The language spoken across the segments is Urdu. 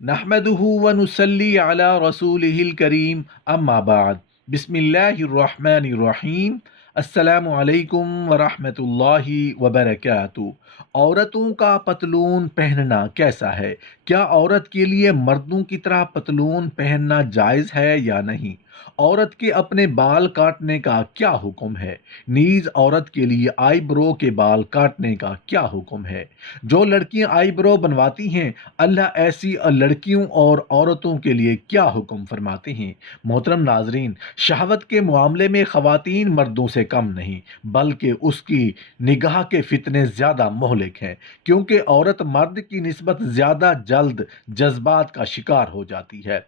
نحمدہ ونصلی علی رسولہ الکریم اما بعد بسم اللہ الرحمن الرحیم السلام علیکم ورحمۃ اللہ وبرکاتہ۔ عورتوں کا پتلون پہننا کیسا ہے؟ کیا عورت کے لیے مردوں کی طرح پتلون پہننا جائز ہے یا نہیں؟ عورت کے اپنے بال کاٹنے کا کیا حکم ہے؟ نیز عورت کے لیے آئی برو کے بال کاٹنے کا کیا حکم ہے؟ جو لڑکیاں آئی برو بنواتی ہیں، اللہ ایسی لڑکیوں اور عورتوں کے لیے کیا حکم فرماتے ہیں؟ محترم ناظرین، شہوت کے معاملے میں خواتین مردوں سے کم نہیں، بلکہ اس کی نگاہ کے فتنے زیادہ مہلک ہیں، کیونکہ عورت مرد کی نسبت زیادہ جلد جذبات کا شکار ہو جاتی ہے۔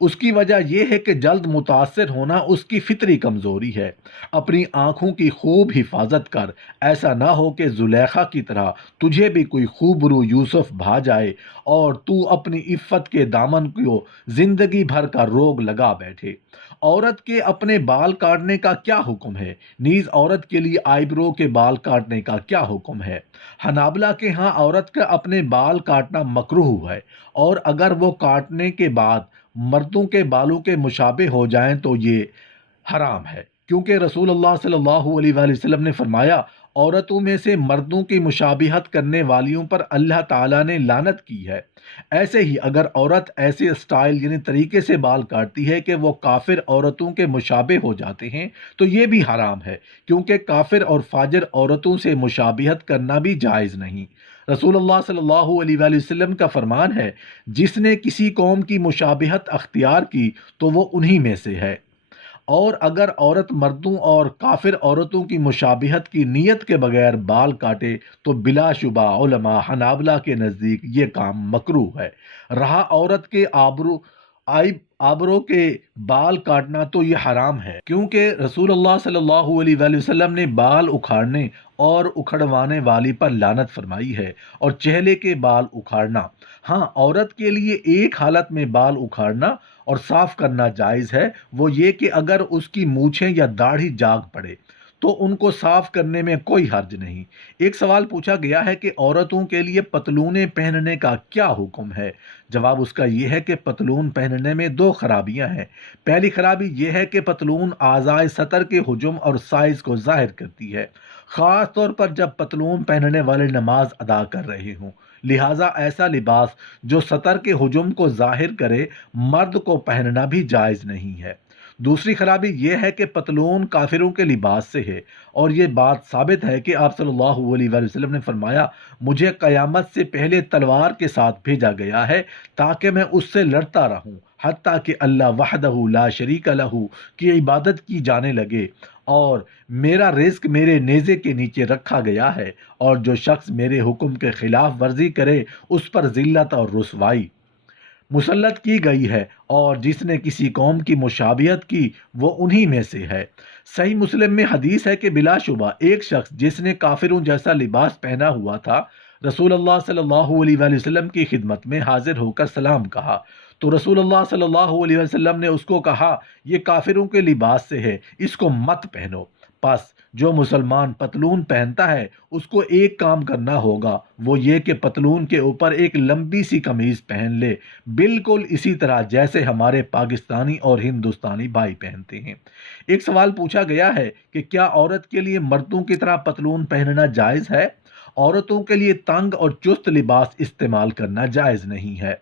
اس کی وجہ یہ ہے کہ جلد متاثر ہونا اس کی فطری کمزوری ہے۔ اپنی آنکھوں کی خوب حفاظت کر، ایسا نہ ہو کہ زلیخا کی طرح تجھے بھی کوئی خوبرو یوسف بھا جائے اور تو اپنی عفت کے دامن کو زندگی بھر کا روگ لگا بیٹھے۔ عورت کے اپنے بال کاٹنے کا کیا حکم ہے؟ نیز عورت کے لیے آئی برو کے بال کاٹنے کا کیا حکم ہے؟ حنابلہ کے ہاں عورت کا اپنے بال کاٹنا مکروہ ہے، اور اگر وہ کاٹنے کے بعد مردوں کے بالوں کے مشابہ ہو جائیں تو یہ حرام ہے، کیونکہ رسول اللہ صلی اللہ علیہ وآلہ وسلم نے فرمایا، عورتوں میں سے مردوں کی مشابہت کرنے والیوں پر اللہ تعالیٰ نے لعنت کی ہے۔ ایسے ہی اگر عورت ایسے اسٹائل یعنی طریقے سے بال کاٹتی ہے کہ وہ کافر عورتوں کے مشابہ ہو جاتے ہیں تو یہ بھی حرام ہے، کیونکہ کافر اور فاجر عورتوں سے مشابہت کرنا بھی جائز نہیں۔ رسول اللہ صلی اللہ علیہ وآلہ وسلم کا فرمان ہے، جس نے کسی قوم کی مشابہت اختیار کی تو وہ انہی میں سے ہے۔ اور اگر عورت مردوں اور کافر عورتوں کی مشابہت کی نیت کے بغیر بال کاٹے تو بلا شبہ علماء حنابلہ کے نزدیک یہ کام مکروہ ہے۔ رہا عورت کے آبرو کے بال کاٹنا تو یہ حرام ہے، کیونکہ رسول اللہ صلی اللہ علیہ وآلہ وسلم نے بال اکھاڑنے اور اکھڑوانے والی پر لعنت فرمائی ہے، اور چہرے کے بال اکھاڑنا، ہاں عورت کے لیے ایک حالت میں بال اکھاڑنا اور صاف کرنا جائز ہے، وہ یہ کہ اگر اس کی مونچھیں یا داڑھی جاگ پڑے تو ان کو صاف کرنے میں کوئی حرج نہیں۔ ایک سوال پوچھا گیا ہے کہ عورتوں کے لیے پتلونیں پہننے کا کیا حکم ہے؟ جواب اس کا یہ ہے کہ پتلون پہننے میں دو خرابیاں ہیں۔ پہلی خرابی یہ ہے کہ پتلون اعضائے سطر کے حجم اور سائز کو ظاہر کرتی ہے، خاص طور پر جب پتلون پہننے والے نماز ادا کر رہے ہوں، لہٰذا ایسا لباس جو سطر کے حجم کو ظاہر کرے مرد کو پہننا بھی جائز نہیں ہے۔ دوسری خرابی یہ ہے کہ پتلون کافروں کے لباس سے ہے، اور یہ بات ثابت ہے کہ آپ صلی اللہ علیہ وآلہ وسلم نے فرمایا، مجھے قیامت سے پہلے تلوار کے ساتھ بھیجا گیا ہے تاکہ میں اس سے لڑتا رہوں حتیٰ کہ اللہ وحدہ لا شریک لہ کی عبادت کی جانے لگے، اور میرا رزق میرے نیزے کے نیچے رکھا گیا ہے، اور جو شخص میرے حکم کے خلاف ورزی کرے اس پر ذلت اور رسوائی مسلط کی گئی ہے، اور جس نے کسی قوم کی مشابہت کی وہ انہی میں سے ہے۔ صحیح مسلم میں حدیث ہے کہ بلا شبہ ایک شخص جس نے کافروں جیسا لباس پہنا ہوا تھا، رسول اللہ صلی اللہ علیہ وآلہ وسلم کی خدمت میں حاضر ہو کر سلام کہا، تو رسول اللہ صلی اللہ علیہ وسلم نے اس کو کہا، یہ کافروں کے لباس سے ہے، اس کو مت پہنو۔ پس جو مسلمان پتلون پہنتا ہے اس کو ایک کام کرنا ہوگا، وہ یہ کہ پتلون کے اوپر ایک لمبی سی قمیض پہن لے، بالکل اسی طرح جیسے ہمارے پاکستانی اور ہندوستانی بھائی پہنتے ہیں۔ ایک سوال پوچھا گیا ہے کہ کیا عورت کے لیے مردوں کی طرح پتلون پہننا جائز ہے؟ عورتوں کے لیے تنگ اور چست لباس استعمال کرنا جائز نہیں ہے،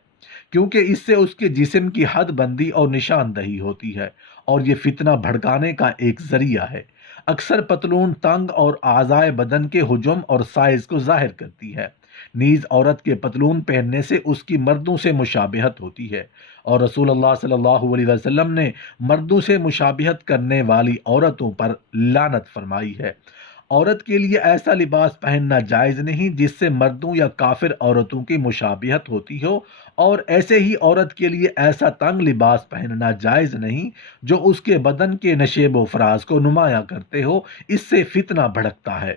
کیونکہ اس سے اس کے جسم کی حد بندی اور نشاندہی ہوتی ہے، اور یہ فتنہ بھڑکانے کا ایک ذریعہ ہے۔ اکثر پتلون تنگ اور اعضائے بدن کے حجم اور سائز کو ظاہر کرتی ہے، نیز عورت کے پتلون پہننے سے اس کی مردوں سے مشابہت ہوتی ہے، اور رسول اللہ صلی اللہ علیہ وسلم نے مردوں سے مشابہت کرنے والی عورتوں پر لعنت فرمائی ہے۔ عورت کے لیے ایسا لباس پہننا جائز نہیں جس سے مردوں یا کافر عورتوں کی مشابہت ہوتی ہو، اور ایسے ہی عورت کے لیے ایسا تنگ لباس پہننا جائز نہیں جو اس کے بدن کے نشیب و فراز کو نمایاں کرتے ہو، اس سے فتنہ بھڑکتا ہے۔